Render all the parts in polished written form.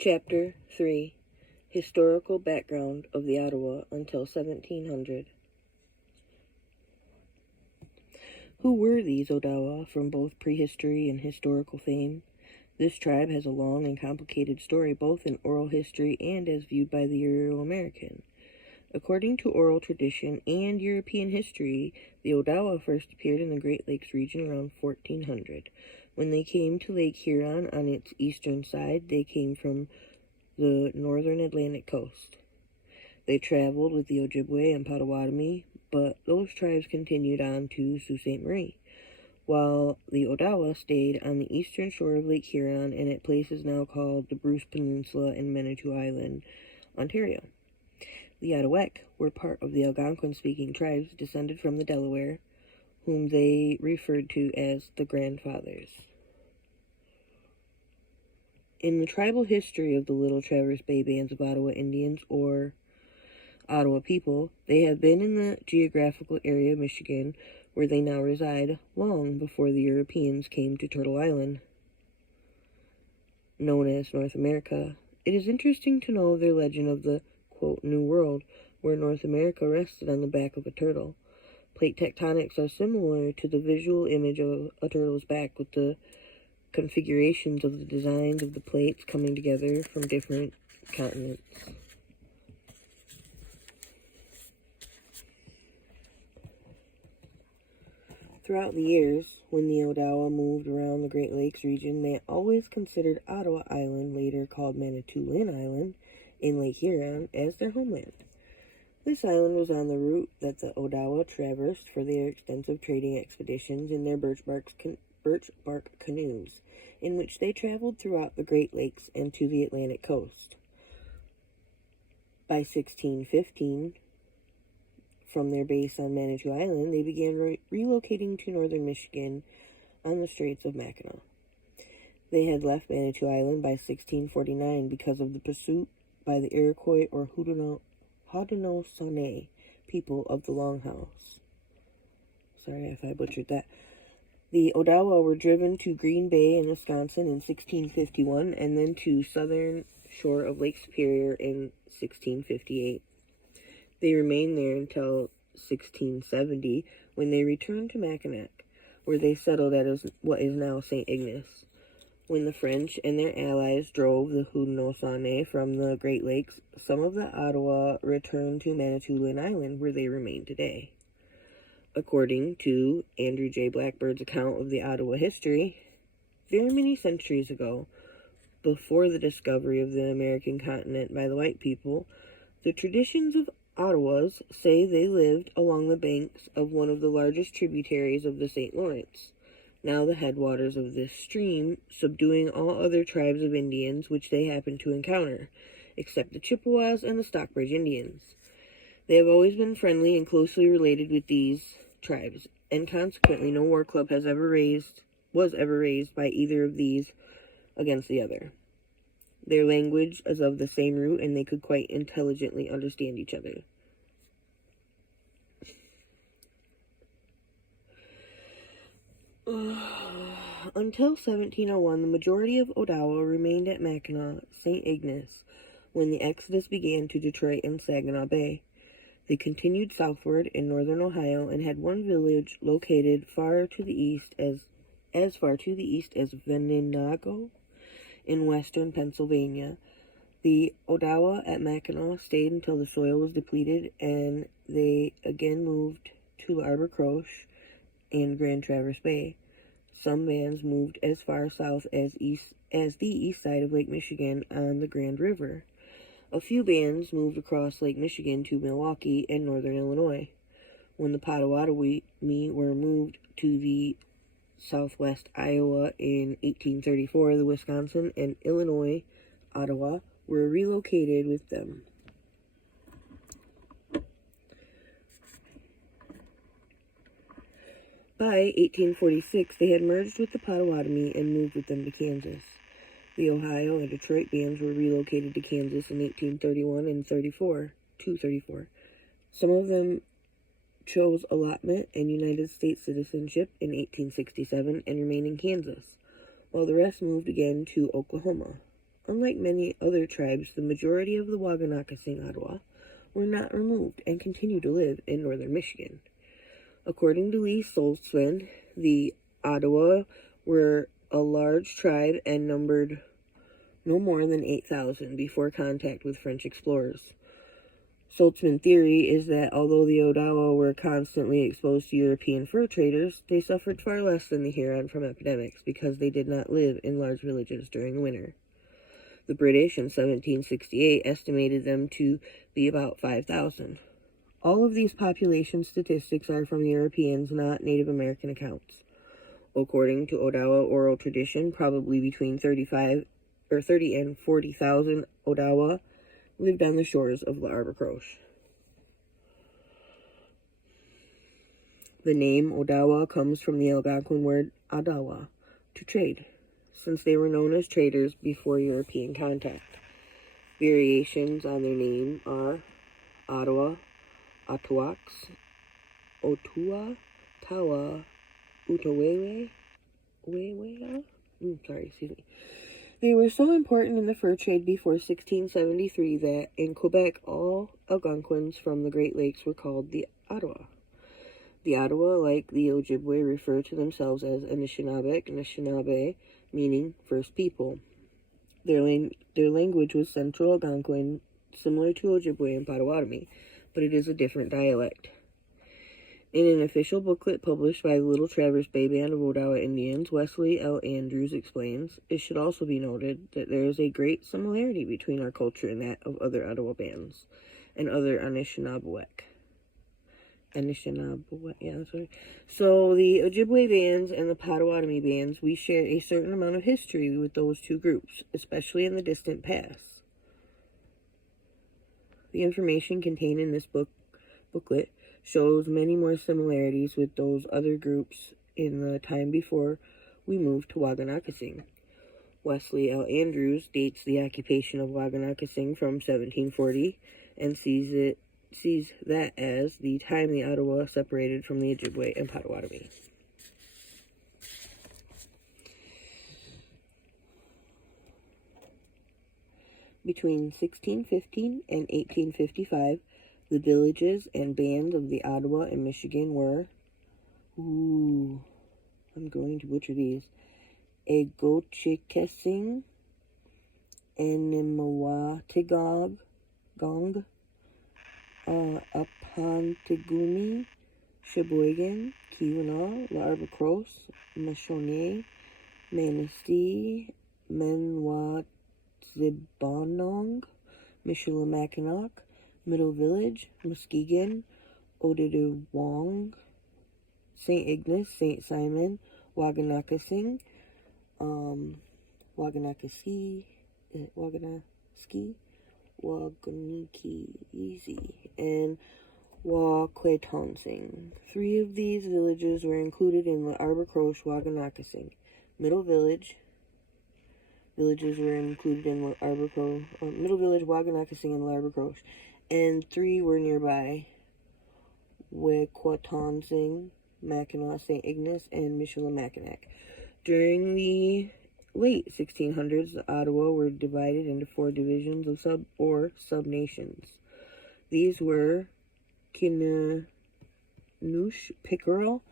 Chapter 3 Historical Background of the Ottawa until 1700. Who were these Odawa from both prehistory and historical fame? This tribe has a long and complicated story both in oral history and as viewed by the Euro-American. According to oral tradition and European history, the Odawa first appeared in the Great Lakes region around 1400. When they came to Lake Huron on its eastern side, they came from the northern Atlantic coast. They traveled with the Ojibwe and Potawatomi, but those tribes continued on to Sault Ste. Marie, while the Odawa stayed on the eastern shore of Lake Huron and at places now called the Bruce Peninsula and Manitou Island, Ontario. The Ottawa were part of the Algonquin-speaking tribes descended from the Delaware, whom they referred to as the Grandfathers. In the tribal history of the Little Traverse Bay Bands of Ottawa Indians, or Ottawa people, they have been in the geographical area of Michigan, where they now reside, long before the Europeans came to Turtle Island, known as North America. It is interesting to know their legend of the, quote, New World, where North America rested on the back of a turtle. Plate tectonics are similar to the visual image of a turtle's back, with the configurations of the designs of the plates coming together from different continents. Throughout the years, when the Odawa moved around the Great Lakes region, they always considered Ottawa Island, later called Manitoulin Island, in Lake Huron, as their homeland. This island was on the route that the Odawa traversed for their extensive trading expeditions in their birch bark canoes, in which they traveled throughout the Great Lakes and to the Atlantic coast. By 1615, from their base on Manitou Island, they began relocating to northern Michigan on the Straits of Mackinac. They had left Manitou Island by 1649 because of the pursuit by the Iroquois or Haudenosaunee people of the Longhouse. Sorry if I butchered that. The Odawa were driven to Green Bay in Wisconsin in 1651 and then to southern shore of Lake Superior in 1658. They remained there until 1670, when they returned to Mackinac, where they settled at what is now St. Ignace. When the French and their allies drove the Haudenosaunee from the Great Lakes, some of the Ottawa returned to Manitoulin Island, where they remain today. According to Andrew J. Blackbird's account of the Ottawa history, very many centuries ago, before the discovery of the American continent by the white people, the traditions of Ottawas say they lived along the banks of one of the largest tributaries of the St. Lawrence, now the headwaters of this stream, subduing all other tribes of Indians which they happened to encounter, except the Chippewas and the Stockbridge Indians. They have always been friendly and closely related with these tribes, and consequently no war club was ever raised by either of these against the other. Their language is of the same root, and they could quite intelligently understand each other. Until 1701, the majority of Odawa remained at Mackinac, St. Ignace, when the exodus began to Detroit and Saginaw Bay. They continued southward in northern Ohio and had one village located as far to the east as Venango in western Pennsylvania. The Odawa at Mackinac stayed until the soil was depleted, and they again moved to L'Arbre Croche and Grand Traverse Bay. Some bands moved as far south as the east side of Lake Michigan on the Grand River. A few bands moved across Lake Michigan to Milwaukee and northern Illinois. When the Potawatomi were moved to the southwest Iowa in 1834, the Wisconsin and Illinois Ottawa were relocated with them. By 1846, they had merged with the Potawatomi and moved with them to Kansas. The Ohio and Detroit bands were relocated to Kansas in 1831 and 34. Some of them chose allotment and United States citizenship in 1867 and remained in Kansas, while the rest moved again to Oklahoma. unlike many other tribes, the majority of the Waganakesing Ottawa were not removed and continue to live in northern Michigan. According to Lee Saltzman, the Ottawa were a large tribe and numbered no more than 8,000 before contact with French explorers. Saltzman's theory is that although the Odawa were constantly exposed to European fur traders, they suffered far less than the Huron from epidemics because they did not live in large villages during winter. The British in 1768 estimated them to be about 5,000. All of these population statistics are from Europeans, not Native American accounts. According to Odawa oral tradition, probably between 30 and 40,000 Odawa lived on the shores of L'Arbre-Croche. The name Odawa comes from the Algonquin word Adawa, to trade, since they were known as traders before European contact. Variations on their name are Ottawa, Ottawax, Otua, Tawa, Utawewe, They were so important in the fur trade before 1673 that in Quebec all Algonquins from the Great Lakes were called the Ottawa. The Ottawa, like the Ojibwe, refer to themselves as Anishinaabe, meaning first people. Their language was Central Algonquin, similar to Ojibwe and Potawatomi, but it is a different dialect. In an official booklet published by the Little Traverse Bay Band of Odawa Indians, Wesley L. Andrews explains, it should also be noted that there is a great similarity between our culture and that of other Ottawa bands and other Anishinaabe. So the Ojibwe bands and the Potawatomi bands, we share a certain amount of history with those two groups, especially in the distant past. The information contained in this booklet shows many more similarities with those other groups in the time before we moved to Waganakesing. Wesley L. Andrews dates the occupation of Waganakesing from 1740 and sees that as the time the Ottawa separated from the Ojibwe and Potawatomi. Between 1615 and 1855, the villages and bands of the Ottawa and Michigan were, I'm going to butcher these, Egochikesing, Animawatigog, Gong, Apantigumi, Sheboygan, Keweenaw, L'Arbre-Croche, Mashonee, Manistee, Menwautzibonong, Michilimackinac, Middle Village, Muskegon, Odeduwong, St. Ignace, St. Simon, Waganakesing, Waganakesi, Waganiki, and Waquetonsing. 3 of these villages were included in the L'Arbre-Croche Waganakesing. Middle Village villages were included in the Middle Village, Waganakesing, and L'Arbre-Croche, and 3 were nearby: Waquetonsing, Mackinac, St. Ignace, and Michilimackinac. During the late 1600s, the Ottawa were divided into 4 divisions of sub-nations. These were Kinnush, Pickerel,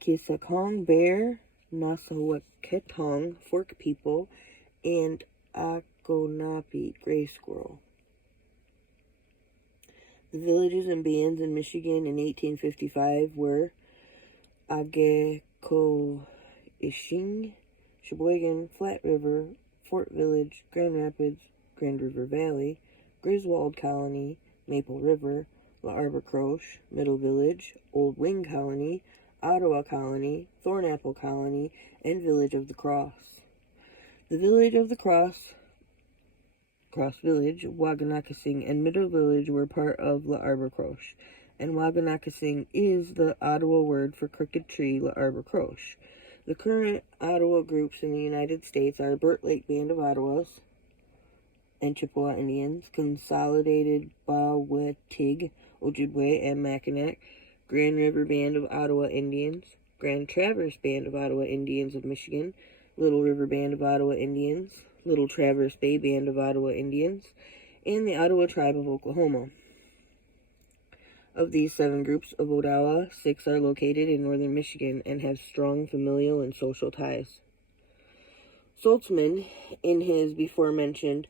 Kisakong, Bear, Nassawaketong, Fork People, and Akonapi, Gray Squirrel. The villages and bands in Michigan in 1855 were Agekoishing, Sheboygan, Flat River, Fort Village, Grand Rapids, Grand River Valley, Griswold Colony, Maple River, L'Arbre-Croche, Middle Village, Old Wing Colony, Ottawa Colony, Thornapple Colony, and Village of the Cross. The Village of the Cross Village, Waganakesing, and Middle Village were part of L'Arbre-Croche, and Waganakesing is the Ottawa word for crooked tree, L'Arbre-Croche. The current Ottawa groups in the United States are Burt Lake Band of Ottawas and Chippewa Indians, Consolidated Bawetig, Ojibwe, and Mackinac, Grand River Band of Ottawa Indians, Grand Traverse Band of Ottawa Indians of Michigan, Little River Band of Ottawa Indians, Little Traverse Bay Band of Ottawa Indians, and the Ottawa Tribe of Oklahoma. Of these 7 groups of Odawa, 6 are located in northern Michigan and have strong familial and social ties. Saltzman, in his before-mentioned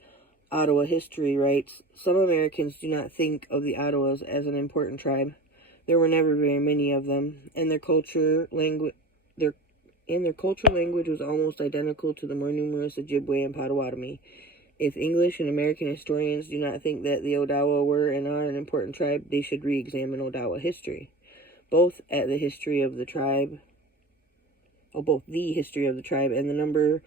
Ottawa history, writes, "Some Americans do not think of the Ottawas as an important tribe. There were never very many of them, and their culture, language was almost identical to the more numerous Ojibwe and Potawatomi. If English and American historians do not think that the Odawa were and are an important tribe, they should re-examine Odawa history. Both the history of the tribe and the number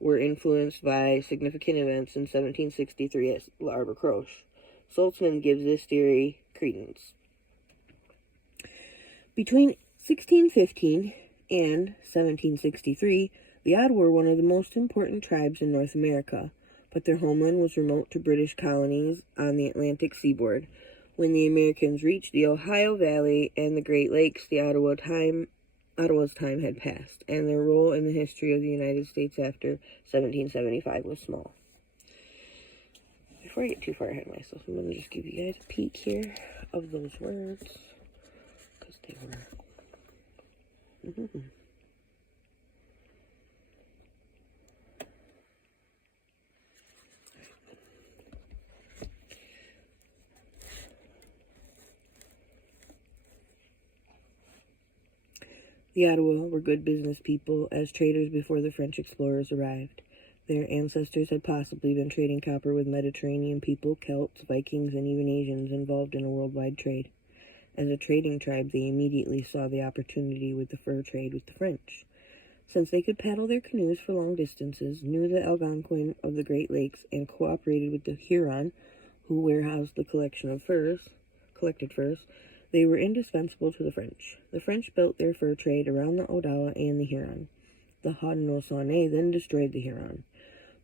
were influenced by significant events in 1763 at L'Arbre Croche. Saltzman gives this theory credence. Between 1615 and 1763, the Ottawa were one of the most important tribes in North America, but their homeland was remote to British colonies on the Atlantic seaboard. When the Americans reached the Ohio Valley and the Great Lakes, the Ottawa's time had passed, and their role in the history of the United States after 1775 was small. Before I get too far ahead of myself, I'm going to just give you guys a peek here of those words, because they were... The Ottawa were good business people as traders before the French explorers arrived. Their ancestors had possibly been trading copper with Mediterranean people, Celts, Vikings, and even Asians involved in a worldwide trade. As a trading tribe, they immediately saw the opportunity with the fur trade with the French. Since they could paddle their canoes for long distances, knew the Algonquin of the Great Lakes, and cooperated with the Huron, who warehoused the collected furs, they were indispensable to the French. The French built their fur trade around the Odawa and the Huron. The Haudenosaunee then destroyed the Huron.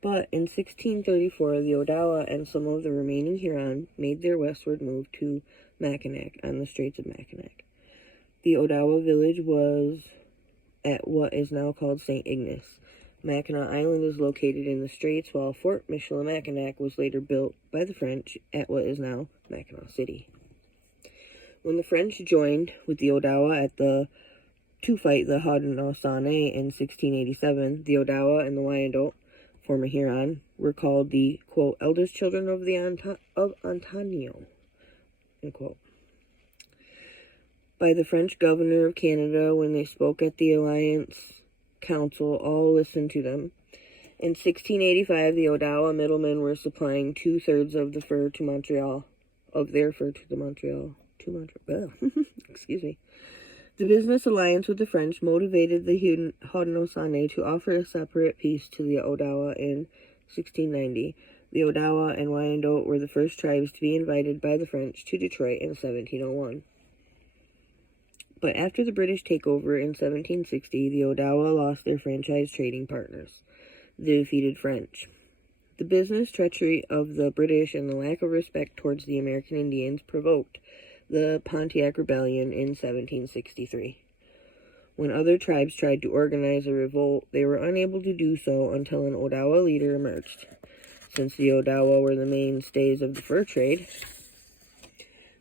But in 1634, the Odawa and some of the remaining Huron made their westward move to Mackinac on the Straits of Mackinac. The Odawa village was at what is now called St. Ignace. Mackinac Island is located in the Straits, while Fort Michilimackinac was later built by the French at what is now Mackinac City. When the French joined with the Odawa to fight the Haudenosaunee in 1687, the Odawa and the Wyandot, former Huron, were called the, quote, eldest children of Ontario, end quote, by the French governor of Canada when they spoke at the Alliance Council. All listened to them. In 1685, the Odawa middlemen were supplying 2/3 of the fur to Montreal, excuse me. The business alliance with the French motivated the Haudenosaunee to offer a separate peace to the Odawa in 1690. The Odawa and Wyandot were the first tribes to be invited by the French to Detroit in 1701. But after the British takeover in 1760, the Odawa lost their franchise trading partners, the defeated French. The business treachery of the British and the lack of respect towards the American Indians provoked the Pontiac Rebellion in 1763. When other tribes tried to organize a revolt, they were unable to do so until an Odawa leader emerged. Since the Odawa were the mainstays of the fur trade,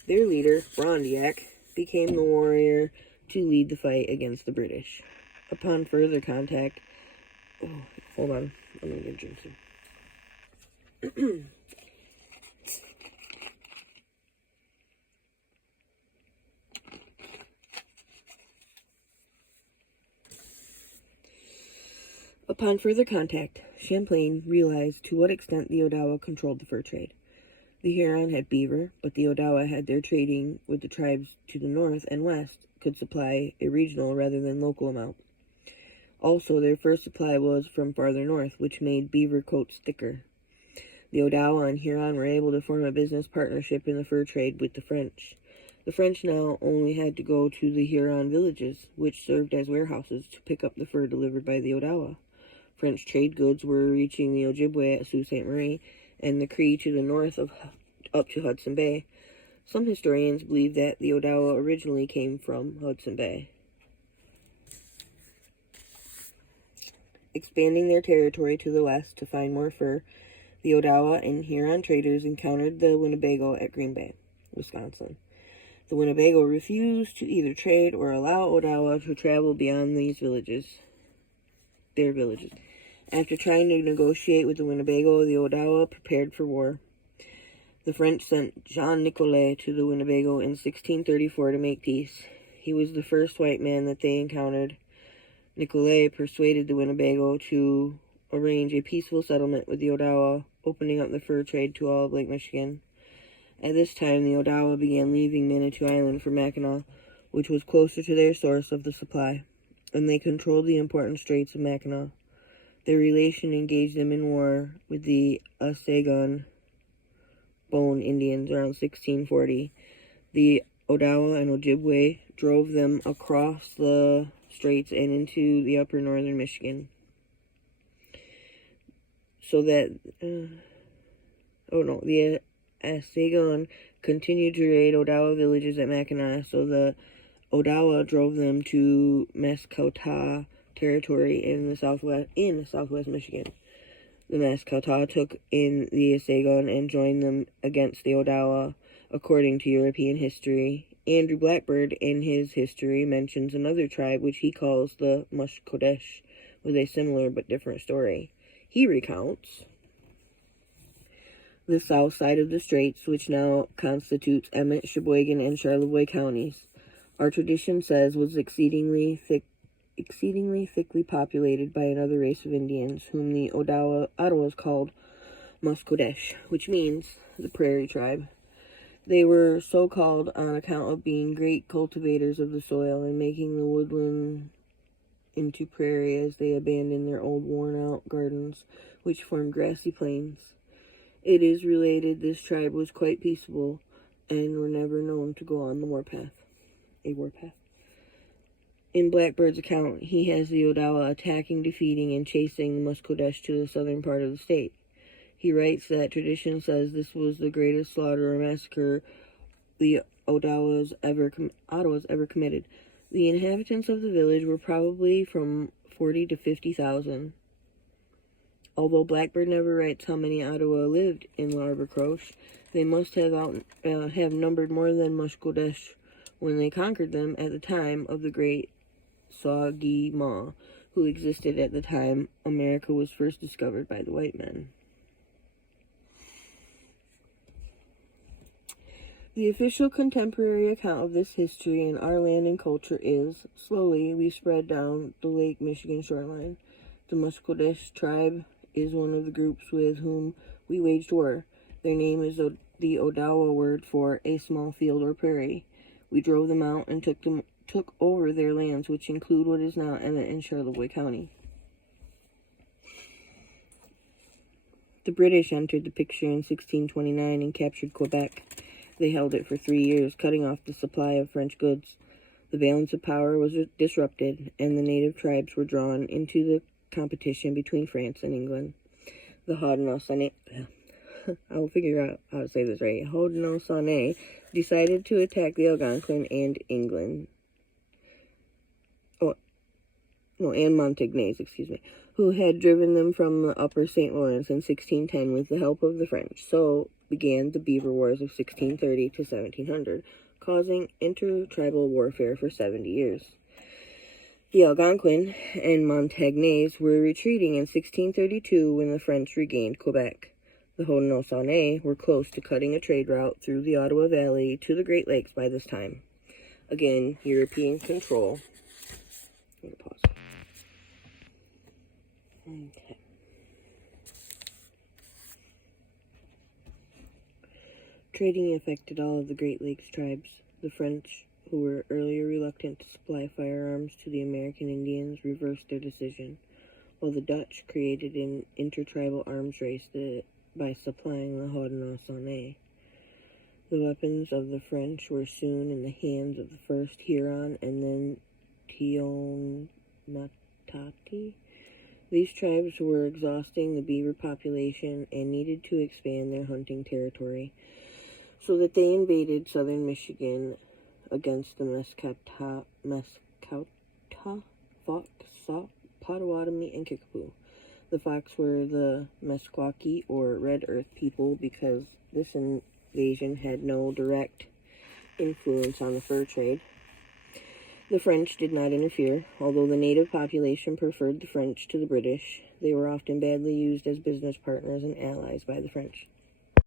their leader, Frontenac, became the warrior to lead the fight against the British. Upon further contact... Oh, hold on. I'm going to get drinking. Upon further contact, Champlain realized to what extent the Odawa controlled the fur trade. The Huron had beaver, but the Odawa had their trading with the tribes to the north and west could supply a regional rather than local amount. Also, their fur supply was from farther north, which made beaver coats thicker. The Odawa and Huron were able to form a business partnership in the fur trade with the French. The French now only had to go to the Huron villages, which served as warehouses, to pick up the fur delivered by the Odawa. French trade goods were reaching the Ojibwe at Sault Ste. Marie and the Cree to the north up to Hudson Bay. Some historians believe that the Odawa originally came from Hudson Bay. Expanding their territory to the west to find more fur, the Odawa and Huron traders encountered the Winnebago at Green Bay, Wisconsin. The Winnebago refused to either trade or allow Odawa to travel beyond their villages. After trying to negotiate with the Winnebago, the Odawa prepared for war. The French sent Jean Nicolet to the Winnebago in 1634 to make peace. He was the first white man that they encountered. Nicolet persuaded the Winnebago to arrange a peaceful settlement with the Odawa, opening up the fur trade to all of Lake Michigan. At this time, the Odawa began leaving Manitou Island for Mackinac, which was closer to their source of the supply, and they controlled the important straits of Mackinac. Their relation engaged them in war with the Osagon Bone Indians around 1640. The Odawa and Ojibwe drove them across the straits and into the upper northern Michigan. So that, the Osagon continued to raid Odawa villages at Mackinac, so the Odawa drove them to Mascouta territory in southwest Michigan. The Mascouta took in the Osagon and joined them against the Odawa, according to European history. Andrew Blackbird, in his history, mentions another tribe which he calls the Mushkodesh, with a similar but different story. He recounts the south side of the straits, which now constitutes Emmett, Sheboygan, and Charlevoix counties. Our tradition says was exceedingly thickly populated by another race of Indians, whom the Ottawas called Muskodesh, which means the prairie tribe. They were so called on account of being great cultivators of the soil and making the woodland into prairie as they abandoned their old worn-out gardens, which formed grassy plains. It is related this tribe was quite peaceable and were never known to go on a warpath. In Blackbird's account, he has the Odawa attacking, defeating, and chasing the Muskodesh to the southern part of the state. He writes that tradition says this was the greatest slaughter or massacre the Ottawas ever committed. The inhabitants of the village were probably from 40 to 50,000. Although Blackbird never writes how many Ottawa lived in L'Arbre-Croche, they must have numbered more than Muskodesh when they conquered them at the time of the Great Saugeen, who existed at the time America was first discovered by the white men. The official contemporary account of this history in our land and culture is, slowly we spread down the Lake Michigan shoreline. The Muskodesh tribe is one of the groups with whom we waged war. Their name is the Odawa word for a small field or prairie. We drove them out and took over their lands, which include what is now Emmett and Charlevoix County. The British entered the picture in 1629 and captured Quebec. They held it for 3 years, cutting off the supply of French goods. The balance of power was disrupted, and the native tribes were drawn into the competition between France and England. The Haudenosaunee, I'll figure out how to say this right. Haudenosaunee decided to attack the Algonquin and Montagnais, who had driven them from the upper St. Lawrence in 1610 with the help of the French. So began the Beaver Wars of 1630 to 1700, causing intertribal warfare for 70 years. The Algonquin and Montagnais were retreating in 1632 when the French regained Quebec. The Haudenosaunee were close to cutting a trade route through the Ottawa Valley to the Great Lakes by this time. Again, European control. I'm going to pause. Okay. Trading affected all of the Great Lakes tribes. The French, who were earlier reluctant to supply firearms to the American Indians, reversed their decision, while the Dutch created an intertribal arms race by supplying the Haudenosaunee. The weapons of the French were soon in the hands of the first Huron and then Tionatati. These tribes were exhausting the beaver population and needed to expand their hunting territory, so that they invaded southern Michigan against the Mascouta Potawatomi and Kickapoo. The Fox were the Meskwaki, or Red Earth people, because this invasion had no direct influence on the fur trade. The French did not interfere. Although the native population preferred the French to the British, they were often badly used as business partners and allies by the French.